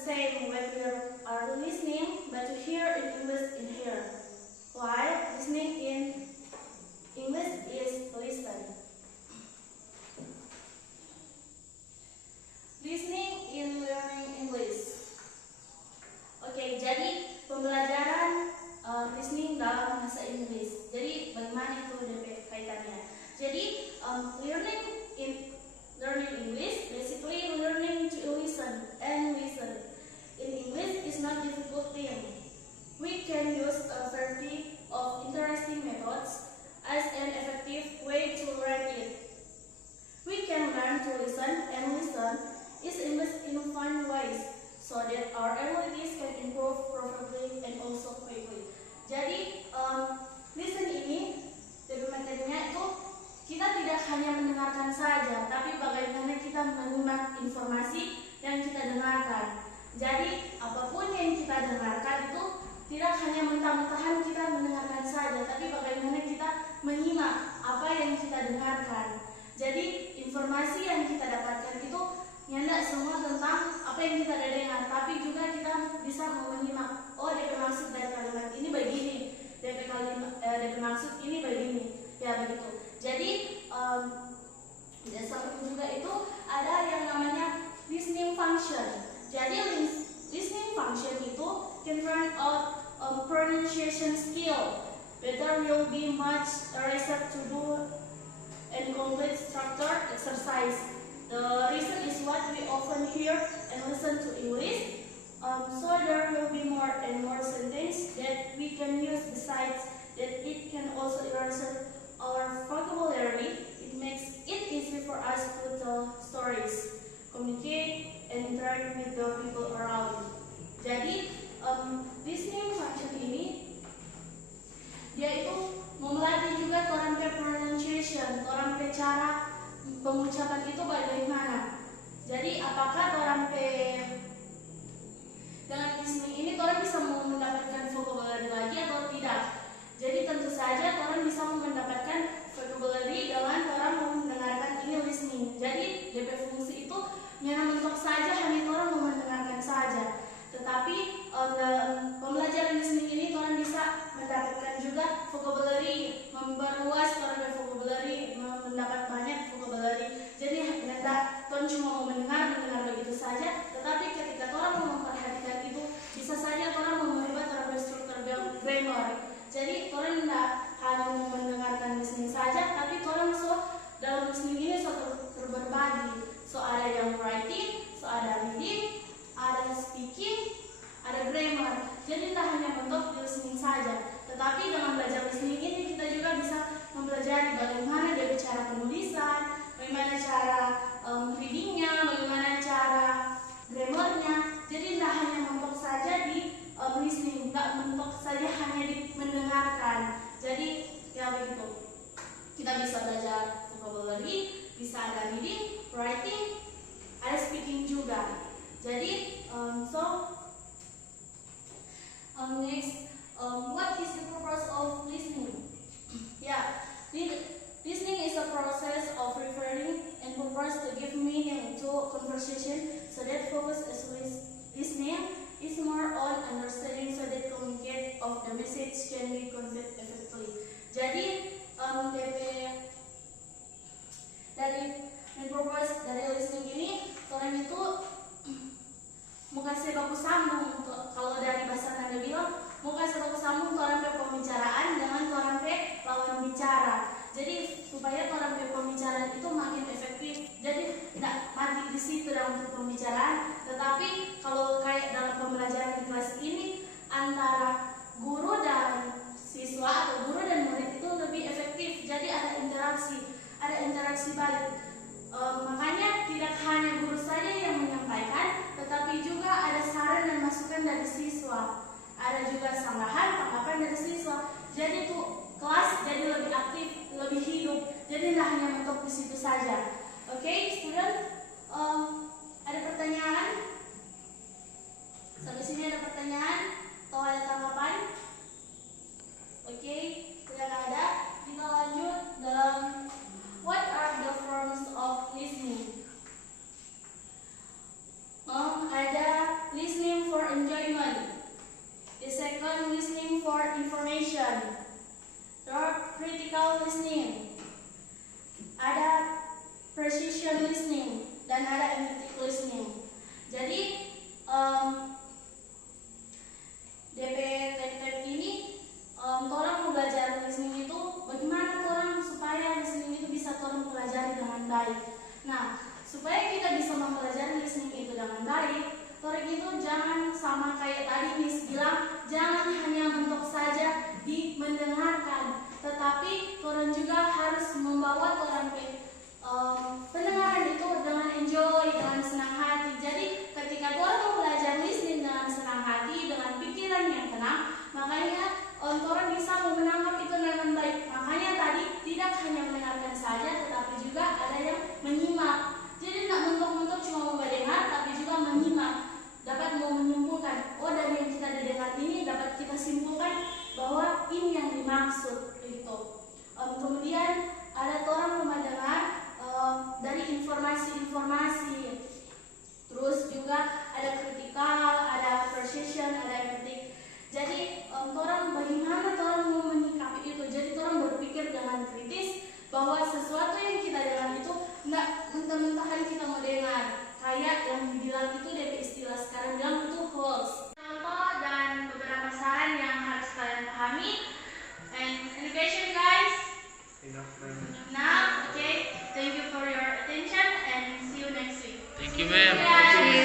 same when we are listening, but to hear in English in here. While listening in English is listen. Listening in learning English. Oke, jadi pembelajaran listening dalam bahasa Inggris. Jadi bagaimana itu kaitannya? Jadi learning English basically learning to listen and listen. In English is not difficult thing. We can use a variety of interesting methods as an effective way to learn it. We can learn to listen and listen is English in fun ways so that our abilities can improve properly and also quickly. Jadi listen ini dari materinya itu kita tidak hanya mendengarkan saja, tapi bagaimana kita menyimak informasi yang kita dengarkan. Jadi apapun yang kita dengarkan itu tidak hanya mentah-mentahan kita mendengarkan saja, tapi bagaimana kita menyimak apa yang kita dengarkan. Jadi informasi yang kita dapatkan itu tidak semua tentang apa yang kita dengar, tapi juga kita bisa menyimak. Oh, DP maksud dari kalimat ini begini, DP maksud ini begini, ya begitu. Jadi dasar juga itu ada yang namanya listening function. Jadi listening function itu can turn out pronunciation skill. Better will be much easier to do and complete structured exercise. The reason is what we often hear and listen to English. So there will be more and more sentences that we can use. Besides that, it can also enrich our vocabulary. It makes it easy for us to tell stories, communicate, and interact with the people around. Jadi listening function ini dia itu memelatih juga orang pronunciation, orang cara pengucapan itu bagaimana. Jadi apakah orang dengan listening ini orang bisa mendapatkan vocabulary lagi atau tidak? Jadi tentu saja orang bisa mendapatkan vocabulary dengan orang mendengarkan ini listening. Jadi DP fungsi itu hanya mentok saja, hanya orang mendengarkan saja. Tetapi pembelajaran listening ini orang bisa mendapatkan juga vocabulary, memperluas orang vocabulary, mendapat banyak vocabulary. Jadi tidak orang cuma mau mendengar begitu saja, tetapi ketika orang mau memperhatikan itu bisa saja orang memperlibat orang struktur grammar. Jadi orang tidak hanya mendengarkan listening saja, tapi orang dalam listening ini berbagi. So ada yang writing, so ada reading, ada speaking, ada grammar. Jadi tidak hanya bentuk listening saja, tetapi dengan belajar listening ini kita juga bisa mempelajari bagaimana dia bicara penulisan, bagaimana cara readingnya, bagaimana cara grammarnya. Jadi tidak hanya mentok saja di listening, tidak mentok saja hanya di mendengarkan. Jadi ya begitu. Kita bisa belajar vocabulary, bisa ada reading, writing, ada speaking juga. Jadi next, what is the purpose of listening? Yeah, listening is a process of referring and purpose to give meaning to conversation. So that focus is listening is more on understanding, so that communicate of the message can be conveyed effectively. Jadi dari purpose dari listening ini orang itu mau kasih baku sambung. Kalau dari bahasa Nanda bilang mau kasih baku sambung orang pembicaraan dengan orang lawan bicara. Jadi supaya orang pembicaraan itu makin efektif. Jadi tidak mati di situ dalam pembicaraan, tetapi kalau kayak dalam pembelajaran di kelas ini antara guru dan siswa atau guru dan murid itu lebih efektif. Jadi ada interaksi balik. Makanya tidak hanya guru saja yang menyampaikan, tetapi juga ada saran dan masukan dari siswa. Ada juga sanggahan, tanggapan dari siswa. Jadi tuh kelas jadi lebih aktif, lebih hidup. Jadi tidak hanya mentok di situ saja. Oke, student, ada pertanyaan? Sampai sini ada pertanyaan? Atau ada tanggapan? listening dan ada empathic listening. Jadi DP tab ini orang mau belajar listening itu bagaimana orang supaya listening itu bisa orang pelajari dengan baik. Nah, supaya kita bisa mempelajari listening itu dengan baik, orang itu jangan sama kayak tadi Miss bilang, jangan hanya mentok saja di mendengarkan, tetapi orang juga harus membawa orang ke pendengaran itu dengan enjoy, dengan senang hati. Jadi ketika orang mau belajar listening dengan senang hati, dengan pikiran yang tenang, makanya orang bisa menangkap itu dengan baik. Makanya tadi tidak hanya mendengarkan saja, tetapi juga ada yang menyimak. Jadi tidak mentok-mentok cuma mau mendengar, tapi juga menyimak. Dapat mau menyimpulkan, oh dari yang kita dengar ini dapat kita simpulkan bahwa ini yang dimaksud gitu. Kemudian ada orang mendengar dari informasi-informasi, terus juga ada kritikal, ada precision, ada empathic. Jadi orang bagaimana orang mau menyikapi itu. Jadi orang berpikir dengan kritis bahwa sesuatu yang kita dengar itu enggak mentah-mentahan kita mau dengar. Kayak yang dibilang itu DP istilah sekarang bilang itu hoax. Contoh dan beberapa saran yang harus kalian pahami. And any question, guys? Enough. Now, okay. Thank you for your attention and see you next week. Thank you, ma'am. Bye.